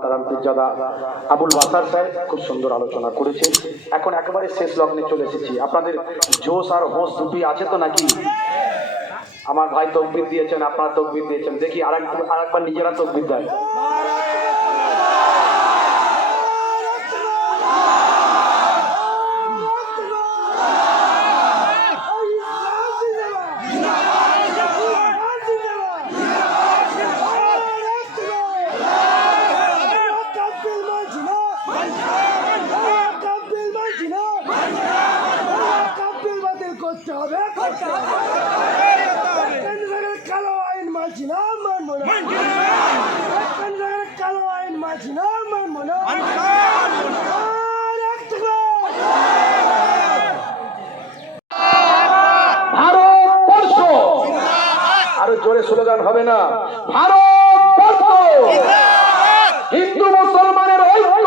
তারাম আবুল বাসার স্যার খুব সুন্দর আলোচনা করেছেন। এখন একেবারে শেষ লগ্নে চলে এসেছি। আপনাদের জোশ আর হোশ দুটি আছে তো নাকি? আমার ভাই তকবির দিয়েছেন, আপনারা তকবির দিয়েছেন। দেখি আর একবার নিজেরা তকবির দেয় করতে হবে করতে হবে কালো আইন মানছি না মানবো না কালো আইন মানছি না মানবো না আর একটা ভারতবর্ষ আরও জোরে স্লোগান হবে না। ভারতবর্ষ হিন্দু, মুসলমানের ঐক্য।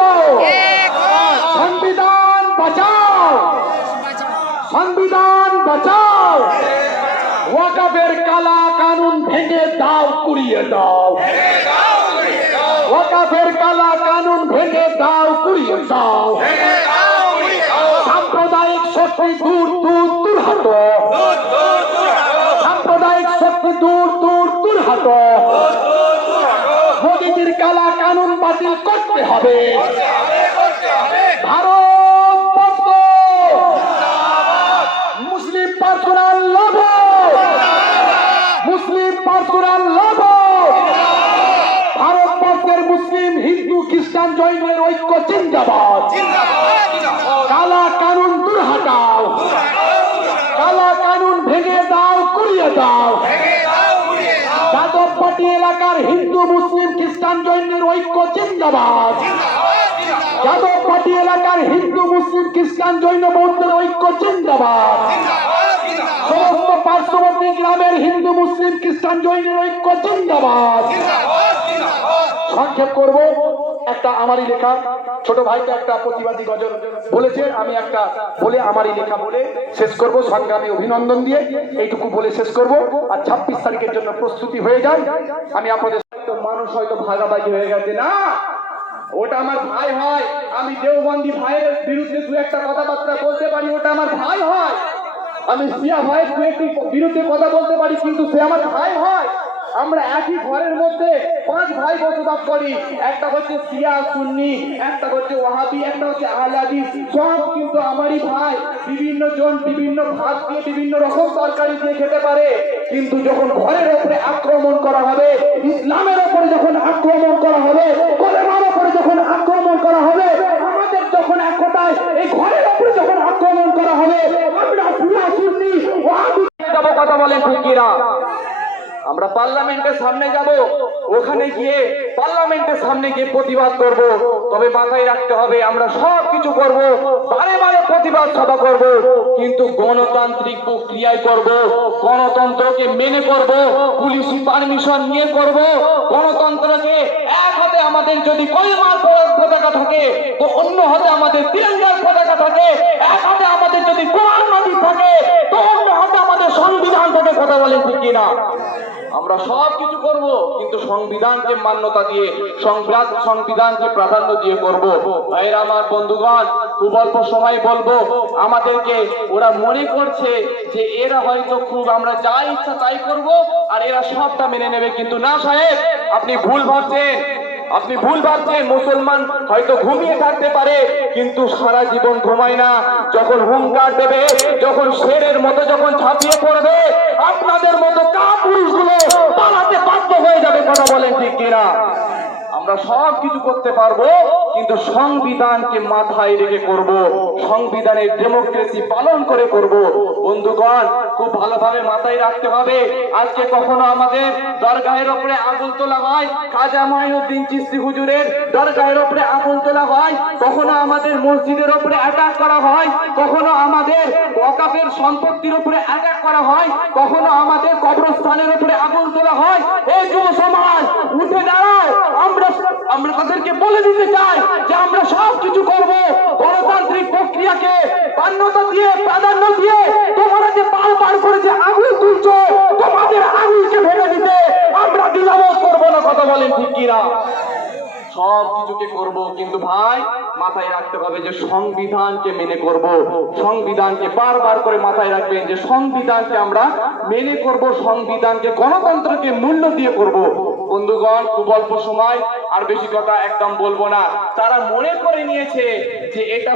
সংবিধান বাঁচাও। সংবিধান বাঁচাও। ওয়াকাফের কালা কানুন ভেঙে দাও, কুড়িয়ে দাও। ওয়াকাফের কালা কানুন ভেঙে দাও, কুড়িয়ে দাও। সাম্প্রদায়িক শক্তি দূর দূর দূর হটো কালা কানুন বাতিল করতে হবে। Bharat Muslim personal law. Muslim personal law. ভারতবর্ষের মুসলিম, হিন্দু, খ্রিস্টান জৈনের ঐক্য কালা কানুন দূর হটাও কালা কানুন ভেঙে দাও কুড়িয়ে দাও যাদবপাটি এলাকার হিন্দু মুসলিম খ্রিস্টান জৈনের জিন্দাবাদ। যাদবপাটি এলাকার হিন্দু, মুসলিম, খ্রিস্টান, জৈন, বৌদ্ধের ঐক্য জিন্দাবাদ। সমস্ত পার্শ্ববর্তী গ্রামের হিন্দু, মুসলিম, খ্রিস্টান, জৈনের ঐক্য জিন্দাবাদ। সংক্ষেপ করব, একটা আমারই লেখা, ছোট ভাইকে একটা প্রতিবাদী গজল বলেছে, আমি একটা বলে আমারই লেখা বলে শেষ করব, সংগ্রামী অভিনন্দন দিয়ে এইটুকু বলে শেষ করব, আর ছাব্বিশ তারিখের জন্য প্রস্তুতি হয়ে যায় আমি আপনাদের মানুষ হয়তো ভাগাভাগি হয়ে গেছে, না! ওটা আমার ভাই হয়। আমি দেওবন্দি ভাইয়ের বিরুদ্ধে দু একটা কথাবার্তা বলতে পারি, ওটা আমার ভাই হয়। আমি সিয়া ভাইয়ের দু একটি বিরুদ্ধে কথা বলতে পারি, কিন্তু সে আমার ভাই হয়। আমরা একই ঘরের মধ্যে পাঁচ ভাই বসবাস করি। একটা হচ্ছে সিয়া সুন্নি, একটা হচ্ছে ওয়াহাবি, একটা হচ্ছে আহলাদি, সব কিন্তু আমারই ভাই। বিভিন্ন জন বিভিন্ন ভাত দিয়ে বিভিন্ন রকম তরকারি দিয়ে খেতে পারে। কিন্তু যখন ঘরের ওপরে আক্রমণ করা হবে, ইসলামের ওপরে যখন আক্রমণ করা হবে যখন আক্রমণ করা হবে, আমাদের যখন এক কথায় এই ঘরের ওপরে যখন আক্রমণ করা হবে, আমরা যাব কথা বলেন ঠিকিরা আমরা পার্লামেন্টের সামনে যাব, ওখানে গিয়ে পার্লামেন্টের সামনে গিয়ে প্রতিবাদ করব। তবে মাথায় রাখতে হবে, আমরা সব কিছু করব, বারে বারে প্রতিবাদ সভা করব, কিন্তু গণতান্ত্রিক প্রক্রিয়ায় করব, গণতন্ত্রকে মেনে করব, পুলিশ পারমিশন নিয়ে করব, গণতন্ত্রকে আমাদের যদি কলমার পতাকা থাকে, তো অন্য হাতে আমাদের তিরঙ্গার পতাকা থাকে, এক হাতে আমাদের যদি কোরআন নদী থাকে, তো অন্য হাতে আমাদের সংবিধান থেকে কথা বলেন ঠিক কিনা? আমরা সব কিছু করব, কিন্তু সংবিধানকে মান্যতা দিয়ে, সংবিধান সংবিধানকে প্রাধান্য দিয়ে করব। ভাইরা আমার বন্ধুগণ, খুব অল্প সময় বলব, আমাদেরকে ওরা মনে করছে যে এরা হয়তো খুব আমরা যা ইচ্ছা তাই করব, আর এরা সবটা মেনে নেবে। কিন্তু না, সাহেব, আপনি ভুল ভাবছেন। আপনি ভুল ভাবছেন, মুসলমান হয়তো ঘুমিয়ে থাকতে পারে, কিন্তু সারা জীবন ঘুমায় না। যখন হুঙ্কার দেবে, যখন শেরের মতো যখন ছাপিয়ে পড়বে, আপনাদের মতো কা পুরুষগুলো পালাতে বাধ্য হয়ে যাবে, কথা বলেন ঠিক কিনা? আমরা সব কিছু করতে পারব, কিন্তু সংবিধানকে মাথায় রেখে করব, সংবিধানের ডেমোক্রেসি পালন করে করব। বন্ধুগণ, খুব ভালোভাবে মাথায় রাখতে হবে। আজকে কখনো আমাদের দরগাহের ওপরে আগুন তোলা হয়, খাজা মাইনুদ্দিন চিস্তি হুজুরের দরগাহের ওপরে আগুন তোলা হয়, কখনো আমাদের মসজিদের ওপরে অ্যাটাক করা হয়, কখনো আমাদের ওয়াকাফের সম্পত্তির উপরে অ্যাটাক করা হয়, কখনো আমাদের কবরস্থানের উপরে আগুন তোলা হয়। এই যুব সমাজ উঠে দাঁড়ায়। আমরা আমরা তাদেরকে বলে দিতে চাই যে আমরা সব কিছু করব। গণতান্ত্রিক প্রক্রিয়াকে মান্যতা দিয়ে, প্রাধান্য দিয়ে তোমরা যে পাল পার করে যে আগুন তুলছ, তোমাদের আগুনকে ভেঙে দিতে আমরা দ্বিধাবোধ করব না, কথা বলেন ঠিক কিনা? সব কিছুকে করব, কিন্তু ভাই, মাথায় রাখতে হবে যে সংবিধানকে মেনে করব। সংবিধানকে বারবার করে মাথায় রাখবেন যে সংবিধানকে আমরা মেনে করব, সংবিধানকে গণতন্ত্রকে মূল্য দিয়ে করব। বন্ধুগণ, খুব অল্প সময়, আর বেশি কথা একদম বলব না। তারা মনে করে নিয়েছে যে এটা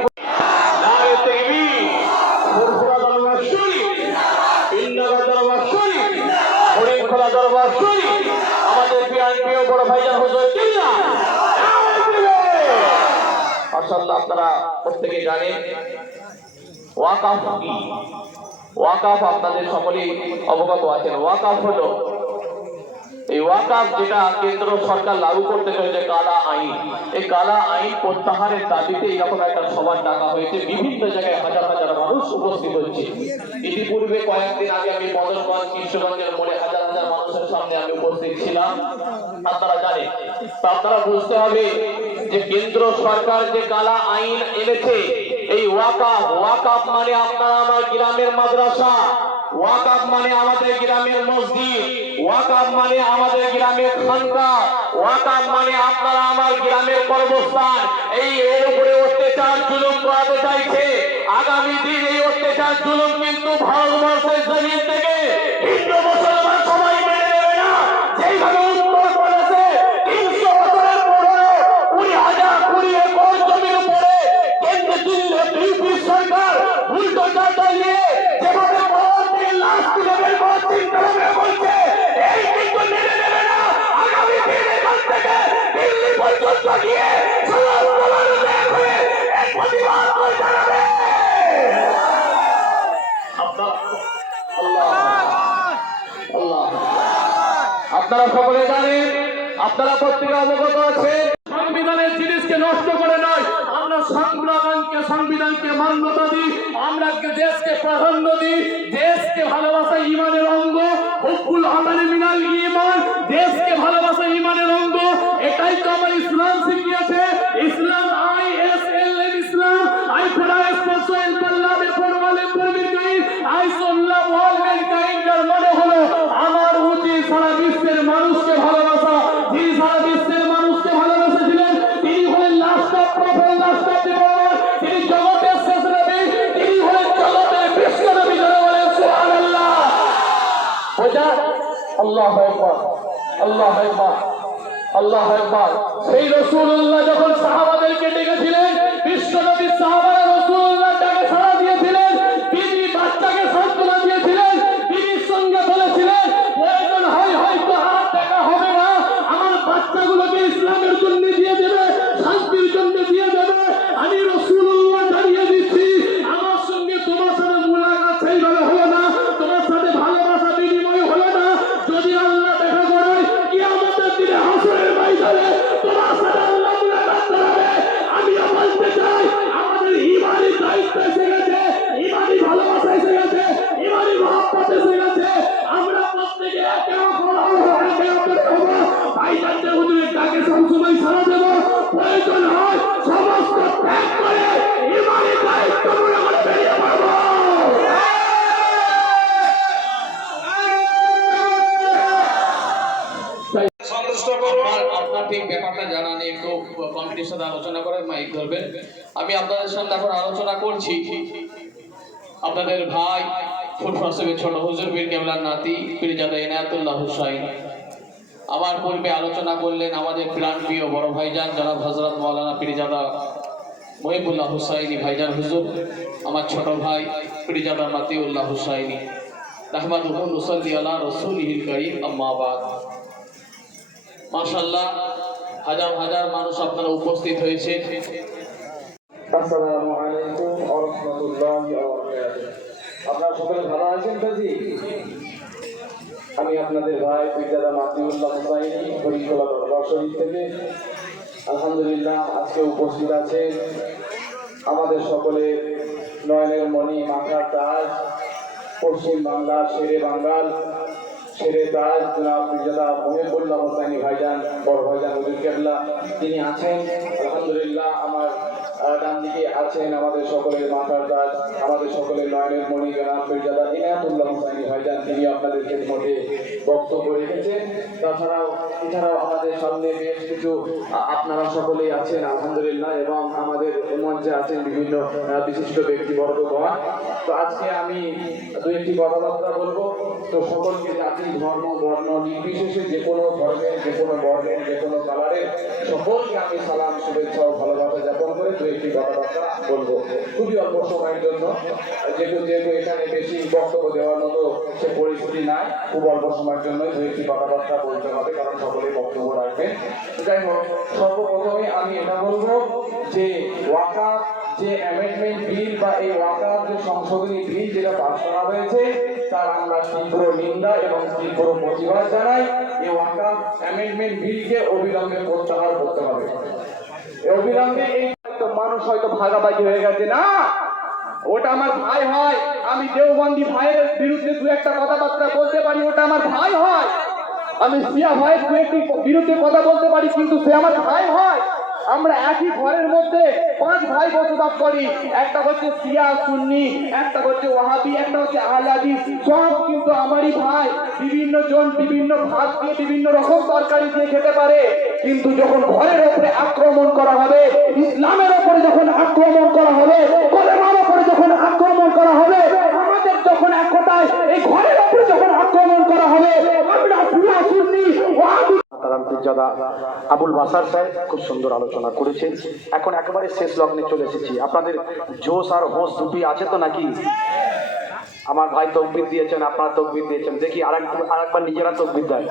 আমাদের প্রিয় বড় ভাইজান হুজুর মাশাআল্লাহ আপনারা প্রত্যেকে জানেন। ওয়াকাফ কি? ওয়াকাফ আপনাদের সকলেই অবগত আছেন। ওয়াকাফ হলো, এই ওয়াকাফ যেটা কেন্দ্র সরকার লাগু করতে চলেছে কালা আইন। এই কালা আইন প্রত্যাহারের দাবিতে এরকম একটা সভার ডাকা হয়েছে, বিভিন্ন জায়গায় হাজার হাজার মানুষ উপস্থিত হচ্ছে ইতিপূর্বে কয়েকদিন আগে আমি মদনগঞ্জ কিশোরগঞ্জের মোড়ে হাজার হাজার মানুষের সামনে আমি উপস্থিত ছিলাম। আপনারা জানেন। আপনারা বুঝতে হবে যে কেন্দ্র সরকার যে কালা আইন এনেছে, এই ওয়াকাফ ওয়াকাফ মানে আপনারা আমার গ্রামের মাদ্রাসা, ওয়াকাফ মানে আমাদের গ্রামের মসজিদ, ওয়াকাফ মানে আমাদের গ্রামের খানকা, ওয়াকাফ মানে আপনারা আমার গ্রামের কর্মস্থান এই এর উপরে অত্যাচার জুলুম করাতে চাইছে। আগামী দিন এই অত্যাচার জুলুম কিন্তু ভারতবর্ষের জমিন থেকে হিন্দু মুসলমান সবাই মেনে নেবে না যেইভাবে উত্তর প্রদেশে তিনশো বছরের পনেরো কুড়ি হাজার কুড়ি একর জমির উপরে কেন্দ্র দিল্লি বিউপি সরকার উল্টো চাটা নিয়ে যেভাবে বড় থেকে লাশ তুলে বের করার চিন্তা ভাবনা করছে এই কিন্তু মেনে নেবে না আগামী দিন এখান থেকে দিল্লি পর্যন্ত গিয়ে সবার সবার এক হয়ে এক প্রতিবাদ করে জানাবে আপনার আল্লাহ আল্লাহ আপনারা সকলে জানেন আপনারা প্রত্যেকে অবগত আছেন? সংবিধানের জিনিসকে নষ্ট করে নয়, আমরা সংবিধানকে সংবিধানকে মান্যতা দিই, আমরা দেশকে প্রাধান্য দিই, দেশকে ভালোবাসা ইমানের অঙ্গ, হুকুল আমাদের মিনাল ইমান, দেশকে ভালোবাসা ইমানের অঙ্গ, এটাই তো আমার ইসলাম শিখিয়েছে, ইসলাম আই এস এল এম ইসলাম, আই ফর পাল্লা মে ফরমালে পড়বে আই সোল্লা আল্লাহ সেই রসুল্লাহ যখন আপনার আপনার ঠিক ব্যাপারটা জানা নেই, একটু কমিটির সাথে আলোচনা করে মাইক ধরবেন। আমি আপনাদের এখন আলোচনা করছি। আপনাদের ভাই ছোট হুজুর বীর কেবলার নাতি, পীরজাদা এনায়াতুল্লাহ হুসাইন। আমার পূর্বে আলোচনা করলেন আমাদের প্রাণপ্রিয় বড় ভাইজান, জনাব হজরত মৌলানা পীরজাদা মহিবুল্লাহ হুসাইনি, ভাইজান হুজুর, আমার ছোট ভাই, পীরজাদা নাতিউল্লাহ হুসাইনি। রাহমাতুল্লাহ নুসাল্লি আলা রসুলিহিল করিম, আম্মা বাদ। মাশাল্লাহ হাজার হাজার মানুষ আপনারা উপস্থিত হয়েছে। আসসালামু আলাইকুম ওয়া রাহমাতুল্লাহি ওয়া বারাকাতুহু। আপনারা সকলে ভালো আছেন তো জি? আমি আপনাদের ভাই বিদ্যাদা মাতিউল্লাহ হুসাইনি হরিখোলা দরবার থেকে। আলহামদুলিল্লাহ, আজকে উপস্থিত আছেন আমাদের সকলে নয়নের মণি, মাথার তাজ, পশ্চিম বাংলার শেরে বাঙ্গাল। ছেড়ে তাজ জনাব যারা মহিবুল্লাহ হোসাইনি ভাইজান বড় ভাইজান হুজুর তিনি আছেন। আলহামদুলিল্লাহ আমার ডান দিকে আছেন আমাদের সকলের মাথার তাজ আমাদের সকলের নয়নের মণি জনাব মির্জাদা ইনায়াতুল্লাহ হোসাইনি ভাইজান, তিনি আপনাদের খেদমতে বক্তব্য রেখেছেন। তাছাড়াও এছাড়াও আমাদের সামনে বেশ কিছু আপনারা সকলেই আছেন, আলহামদুলিল্লাহ, এবং আমাদের মঞ্চে আছেন বিভিন্ন বিশিষ্ট ব্যক্তিবর্গগণ তো আজকে আমি দু একটি কথাবার্তা বলব। তো সকলকে জাতি, ধর্ম, বর্ণ নির্বিশেষে যে কোনো ধর্মের, যে কোনো বর্ণের, যে কোনো কালারের সকলকে আমি সালাম, শুভেচ্ছা ও ভালোবাসা জ্ঞাপন করে একটি কথাবার্তা বলব। খুবই অল্প সময়ের জন্য। যেহেতু যেহেতু এখানে বেশি বক্তব্য দেওয়ার মতো সে পরিস্থিতি নাই, খুব অল্প সময়ের জন্য দু একটি কথাবার্তা বলতে হবে, কারণ সকলেই বক্তব্য রাখবেন। যাই হোক, সর্বপ্রথমে আমি এটা বলব যে ওয়াকাফ যে অ্যামেন্ডমেন্ট বিল বা এই ওয়াকাফ যে সংশোধনী বিল যেটা পাস করা হয়েছে, তার আমরা তীব্র নিন্দা এবং তীব্র প্রতিবাদ জানাই। এই ওয়াকাফ অ্যামেন্ডমেন্ট বিলকে অবিলম্বে প্রত্যাহার করতে হবে। অবিলম্বে এই মানুষ হয়তো ভাগাভাগি হয়ে গেছে। না, ওটা আমার ভাই হয়। আমি দেওবন্দি ভাইয়ের বিরুদ্ধে দু একটা কথাবার্তা বলতে পারি, ওটা আমার ভাই হয়। আমি সিয়া ভাইয়ের বিরুদ্ধে কথা বলতে পারি, কিন্তু সে আমার ভাই হয়। আমরা একই ঘরের মধ্যে পাঁচ ভাই বসবাস করি। একটা হচ্ছে সিয়া সুন্নি, একটা হচ্ছে ওয়াহাবি, একটা হচ্ছে আহলাদি। সব কিন্তু আমারই ভাই। বিভিন্ন জন বিভিন্ন ভাত দিয়ে বিভিন্ন রকম তরকারি দিয়ে খেতে পারে। কিন্তু যখন ঘরের ওপরে আক্রমণ করা হবে, ইসলামের ওপরে যখন আক্রমণ করা হবে কোরআনের ওপরে যখন আক্রমণ করা হবে, আমাদের যখন এক কথায় এই ঘরের ওপরে যখন আক্রমণ করা হবে, আমরা সিয়া সুন্নি ওয়াহাবি আবুল বাসার সাহেব খুব সুন্দর আলোচনা করেছেন। এখন একেবারে শেষ লগ্নে চলে এসেছি। আপনাদের জোশ আর হোশ দুটি আছে তো নাকি? আমার ভাই তকবির দিয়েছেন, আপনারা তকবির দিয়েছেন। দেখি আর একবার নিজেরা তকবির দেয়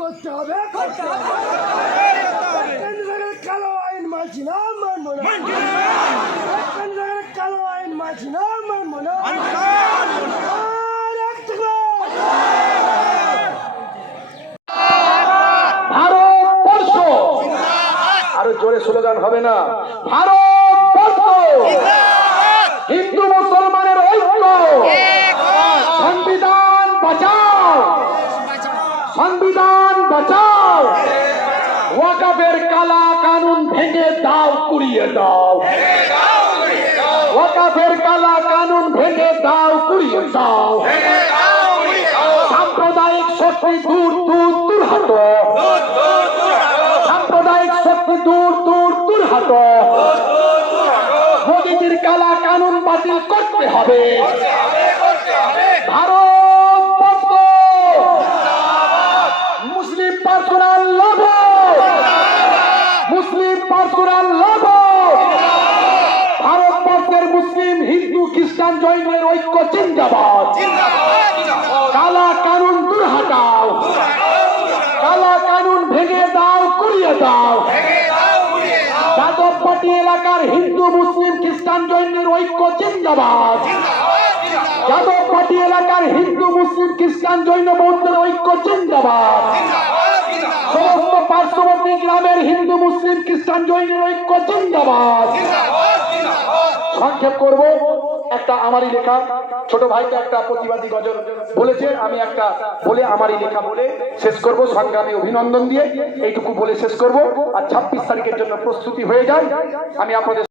করতে হবে করতে হবে কালো আইন মানছি না মানবো না কালো আইন মানছি না মানবো না আর একটা ভারতবর্ষ আরও জোরে স্লোগান হবে না। ভারতবর্ষ হিন্দু মুসলমানের ঐক্য। সংবিধান বাঁচাও। সংবিধান বাঁচাও। ওয়াকাফের কালা কানুন ভেঙে দাও, কুড়িয়ে দাও। ওয়াকাফের কালা কানুন ভেঙে দাও। করতে হবে Bharatvarsha Muslim personal law Muslim personal law ভারতবর্ষের মুসলিম হিন্দু খ্রিস্টান জৈনের ঐক্য জিন্দাবাদ কালা কানুন দূর হাটাও কালা কানুন ভেঙে দাও কুড়িয়ে দাও যাদবপাটি এলাকার হিন্দু মুসলিম খ্রিস্টান জৈনের ঐক্য জিন্দাবাদ। যাদবপাটি এলাকার হিন্দু, মুসলিম, খ্রিস্টান, জৈন, বৌদ্ধের ঐক্য জিন্দাবাদ। সমস্ত পার্শ্ববর্তী গ্রামের হিন্দু, মুসলিম, খ্রিস্টান, জৈনের ঐক্য জিন্দাবাদ। সংক্ষেপ করব। একটা আমারই লেখা। ছোট ভাইকে একটা প্রতিবাদী গজল বলেছে। আমি একটা বলে আমারই লেখা বলে শেষ করব। সংগ্রামী অভিনন্দন দিয়ে এইটুকু বলে শেষ করব। আর ছাব্বিশ তারিখের জন্য প্রস্তুতি হয়ে যায়। আমি আপনাদের